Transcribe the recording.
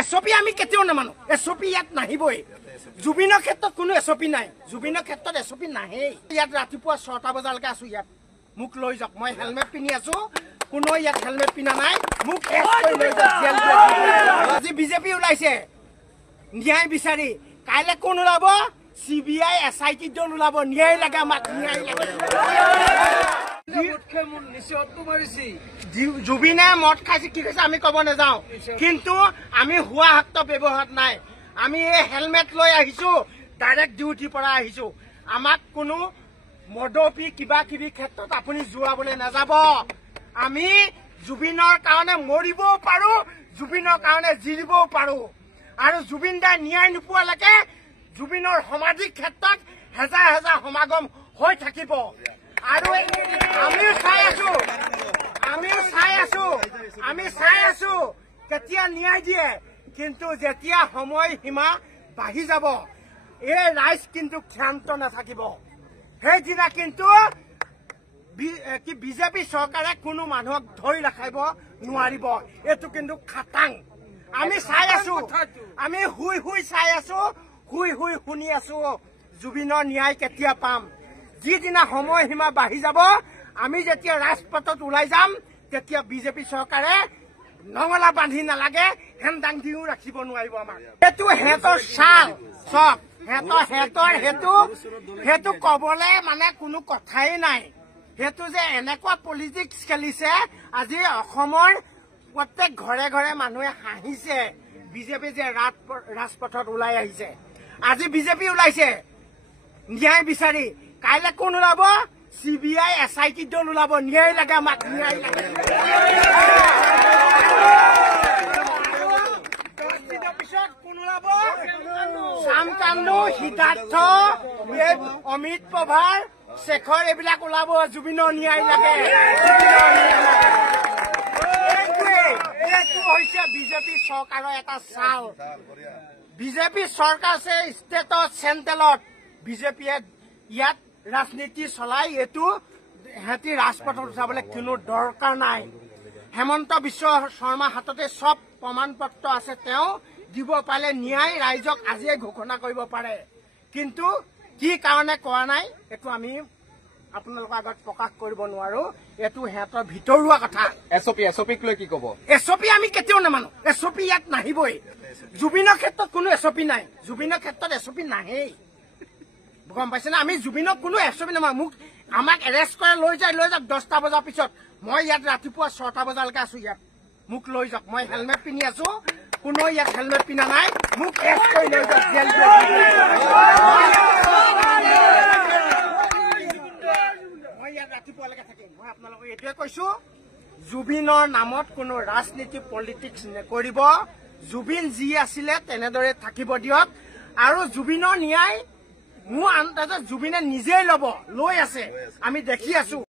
SP আমি কেতিয়াও নামানো এছপি ইয়াত নাহিবই জুবিনৰ ক্ষেত্ৰত কোনো এছপি নাই জুবিনৰ ক্ষেত্ৰত এছপি নাহে ইয়াত ৰাতিপুৱা 6টা বজালৈকে আছো ইয়াত মোক লৈ যাওক মই হেলমেট পিন্ধি আছো কোনো ইয়াত হেলমেট পিন্ধা নাই মোক লৈ যাওক জেল আজি বিজেপি ওলাইছে ন্যায় বিচাৰি কাইলে কোন ওলাব সিবিআই এসআইটি দল ওলাব ন্যায় লাগে আমাক ন্যায় লাগে জুবিনে মদ খাইছে কি কৈছে আমি কব নাযাওঁ কিন্তু আমি হুৱা হাত ব্যৱহাৰ নাই আমি এই হেলমেট লৈ আহিছো ডাইৰেক্ট ডিউটিৰ পৰা আহিছো আমাক কোনো মদপি কিবা কিবি ক্ষেত্ৰত আপুনি জোৰাবলৈ নাযাব আমি জুবিনৰ কাৰণে মৰিবও পাৰো জুবিনৰ কাৰণে জিৰিবও পাৰো আৰু জুবিন দাই ন্যায় নোপোৱালৈকে জুবিনৰ সমাজিক ক্ষেত্ৰত হেজাৰ হেজাৰ সমাগম হৈ থাকিব আৰু আমি চাই আছো কেতিয়া ন্যায় দিয়ে কিন্তু যেতিয়া সময় সীমা বাঢ়ি যাব এই ৰাইজ কিন্তু ক্ষান্ত নাথাকিব সেইদিনা কিন্তু বিজেপি চৰকাৰে কোনো মানুহক ধৰি ৰাখিব নোৱাৰিব এইটো কিন্তু খাটাং আমি চাই আছো আমি শুই চাই আছো শুই শুনি আছো জুবিনৰ ন্যায় কেতিয়া পাম যিদিনা সময় সীমা বাঢ়ি যাব আমি যেতিয়া ৰাজপথত ওলাই যাম তেতিয়া বিজেপি চৰকাৰে নঙলা বান্ধি নালাগে হেমদাং দিও ৰাখিব নোৱাৰিব আমাক এইটো হেতৰ চাল চব হেতু কবলে মানে কোনো কথাই নাই হেতু যে এনেকুৱা পলিটিক্স খেলিছে আজি অসমৰ প্ৰত্যেক ঘৰে ঘৰে মানুহে হাঁহিছে বিজেপি যে ৰাজপথত ওলাই আহিছে আজি বিজেপি ওলাইছে ন্যায় বিচাৰি কাইলে কোন ওলাব সিবিআই এসআইটি দল ওলাব ন্যায় লাগে আমাক ন্যায় লাগে পিছত কোন ওলাব শ্যামকানু সিদ্ধাৰ্থ অমিত পভাৰ শেখৰ এইবিলাক ওলাব জুবিনৰ ন্যায় লাগে এইটো হৈছে বিজেপি চৰকাৰৰ এটা চাল বিজেপি চৰকাৰ আছে ষ্টেটত চেণ্ট্ৰেলত বিজেপিয়ে ইয়াত ৰাজনীতি চলাই এইটো সিহঁতি ৰাজপথত উঠাবলৈ কোনো দৰকাৰ নাই হেমন্ত বিশ্ব শৰ্মা হাততে চব প্ৰমাণ পত্ৰ আছে তেওঁ দিব পাৰিলে ন্যায় ৰাইজক আজিয়ে ঘোষণা কৰিব পাৰে কিন্তু কি কাৰণে কৰা নাই এইটো আমি আপোনালোকৰ আগত প্ৰকাশ কৰিব নোৱাৰো এইটো সিহঁতৰ ভিতৰুৱা কথা এছপিক লৈ কি কব এছপি আমি কেতিয়াও নামানো এছপি ইয়াত নাহিবই জুবিনৰ ক্ষেত্ৰত কোনো এছপি নাই জুবিনৰ ক্ষেত্ৰত এছপি নাহেই গম পাইছে না আমি জুবিনক কোনো এছপি নামানো মোক আমাক এৰেষ্ট কৰে লৈ যাওক 10টা বজাৰ পিছত মই ইয়াত ৰাতিপুৱা 6টা বজালৈকে আছো ইয়াত মোক লৈ যাওক মই হেলমেট পিন্ধি আছো কোনো ইয়াত হেলমেট পিন্ধা নাই মোক এৰেষ্ট কৰি লৈ যাওক জেল মই ইয়াত ৰাতিপুৱালৈকে থাকিম মই আপোনালোকক এইটোৱে কৈছো জুবিনৰ নামত কোনো ৰাজনীতি পলিটিক্স নকৰিব জুবিন যি আছিলে তেনেদৰে থাকিব দিয়ক আৰু জুবিনৰ ন্যায় মোৰ আন্দাজত জুবিনে নিজেই ল'ব লৈ আছে আমি দেখি আছো